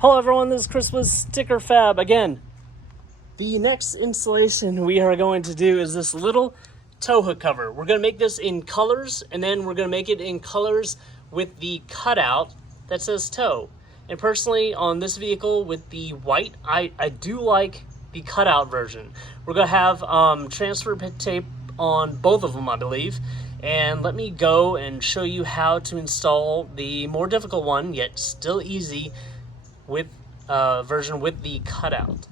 Hello everyone, this is Chris with Sticker Fab again. The next installation we are going to do is this little tow hook cover. We're going to make this in colors, and then we're going to make it in colors with the cutout that says tow. And personally, on this vehicle with the white, I do like the cutout version. We're going to have transfer tape on both of them, I believe. And let me go and show you how to install the more difficult one, yet still easy, with version with the cutout.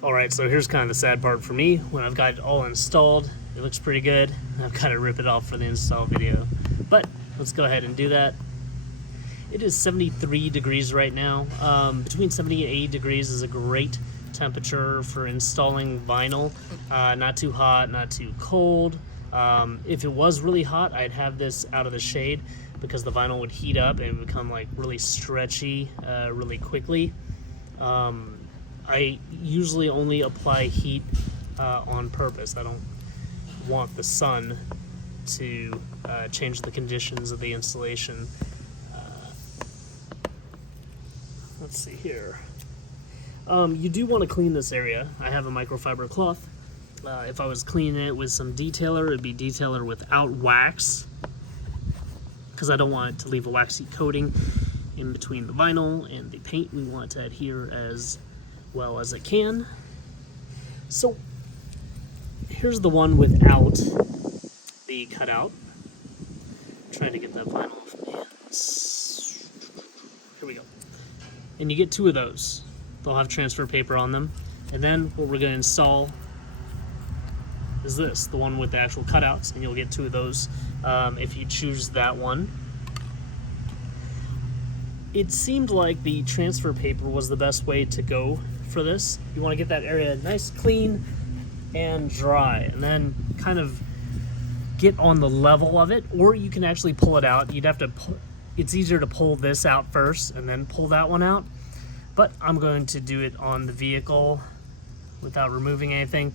Alright, so here's kind of the sad part for me. When I've got it all installed, it looks pretty good. I've got to rip it off for the install video. But let's go ahead and do that. It is 73 degrees right now. Between 70 and 80 degrees is a great temperature for installing vinyl. Not too hot, not too cold. If it was really hot, I'd have this out of the shade, because the vinyl would heat up and become like really stretchy really quickly. I usually only apply heat on purpose. I don't want the sun to change the conditions of the installation. Let's see here. You do want to clean this area. I have a microfiber cloth. If I was cleaning it with some detailer, it'd be detailer without wax, because I don't want it to leave a waxy coating in between the vinyl and the paint. We want it to adhere as well as it can. So here's the one without the cutout. Trying to get that vinyl off my hands. Here we go. And you get two of those. They'll have transfer paper on them. And then what we're going to install is this, the one with the actual cutouts, and you'll get two of those if you choose that one. It seemed like the transfer paper was the best way to go for this. You want to get that area nice, clean, and dry, and then kind of get on the level of it, or you can actually pull it out. You'd have to it's easier to pull this out first and then pull that one out, but I'm going to do it on the vehicle without removing anything.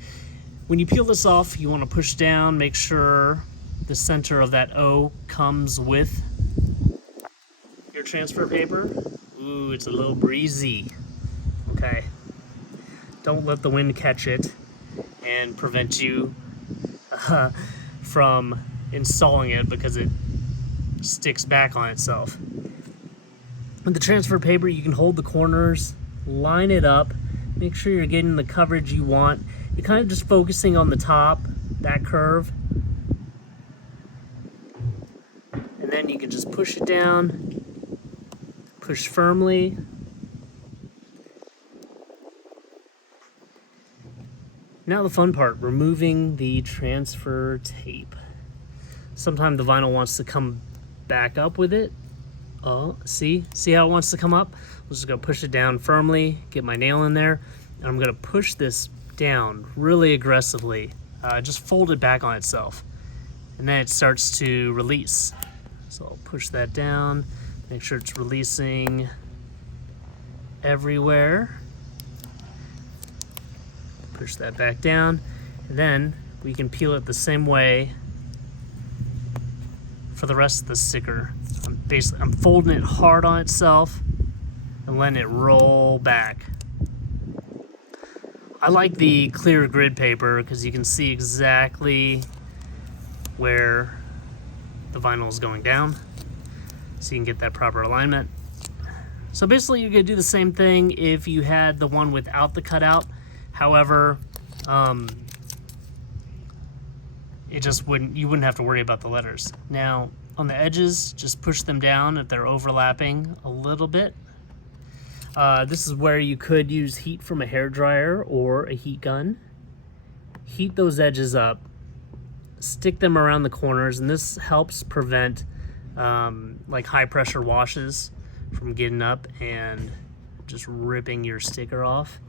When you peel this off, you want to push down, make sure the center of that O comes with your transfer paper. Ooh, it's a little breezy. Okay. Don't let the wind catch it and prevent you from installing it, because it sticks back on itself. With the transfer paper, you can hold the corners, line it up, make sure you're getting the coverage you want. You're kind of just focusing on the top, that curve. And then you can just push it down, push firmly. Now the fun part, removing the transfer tape. Sometimes the vinyl wants to come back up with it. Oh, see how it wants to come up? I'm just gonna push it down firmly, get my nail in there, and I'm gonna push this down really aggressively. Just fold it back on itself, and then it starts to release. So I'll push that down, make sure it's releasing everywhere. Push that back down, and then we can peel it the same way for the rest of the sticker. I'm folding it hard on itself and letting it roll back. I like the clear grid paper because you can see exactly where the vinyl is going down, so you can get that proper alignment. So basically you could do the same thing if you had the one without the cutout. However, you wouldn't have to worry about the letters. Now, on the edges, just push them down if they're overlapping a little bit. This is where you could use heat from a hairdryer or a heat gun. Heat those edges up, stick them around the corners, and this helps prevent like high pressure washes from getting up and just ripping your sticker off.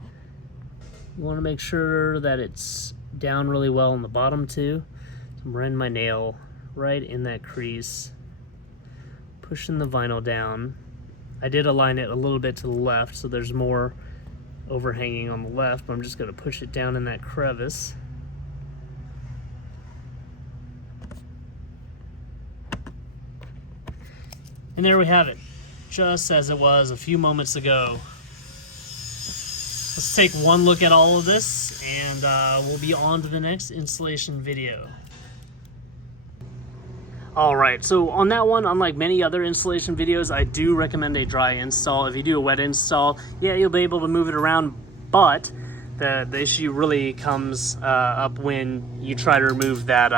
You want to make sure that it's down really well on the bottom too. So I'm running my nail right in that crease, pushing the vinyl down. I did align it a little bit to the left, so there's more overhanging on the left, but I'm just going to push it down in that crevice. And there we have it, just as it was a few moments ago. Let's take one look at all of this, and we'll be on to the next installation video. Alright, so on that one, unlike many other installation videos, I do recommend a dry install. If you do a wet install, yeah, you'll be able to move it around, but the issue really comes up when you try to remove that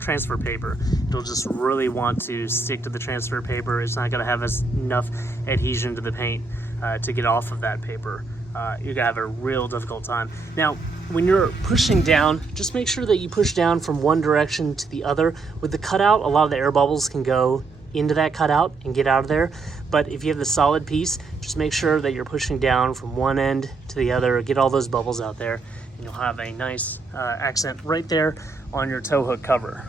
transfer paper. It'll just really want to stick to the transfer paper. It's not going to have enough adhesion to the paint to get off of that paper. You're gonna have a real difficult time. Now, when you're pushing down, just make sure that you push down from one direction to the other. With the cutout, a lot of the air bubbles can go into that cutout and get out of there. But if you have the solid piece, just make sure that you're pushing down from one end to the other, get all those bubbles out there, and you'll have a nice accent right there on your tow hook cover.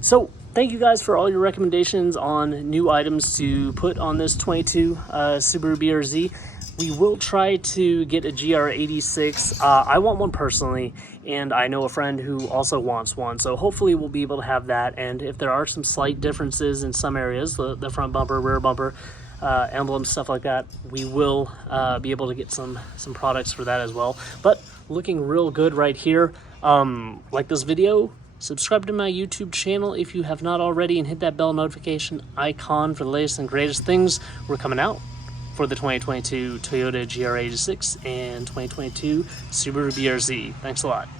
So, thank you guys for all your recommendations on new items to put on this 22 Subaru BRZ. We will try to get a GR86. I want one personally, and I know a friend who also wants one, so hopefully we'll be able to have that. And if there are some slight differences in some areas, the front bumper, rear bumper, emblems, stuff like that, we will be able to get some products for that as well. But looking real good right here. Like this video, subscribe to my YouTube channel if you have not already, and hit that bell notification icon for the latest and greatest things we're coming out for the 2022 Toyota GR86 and 2022 Subaru BRZ. Thanks a lot.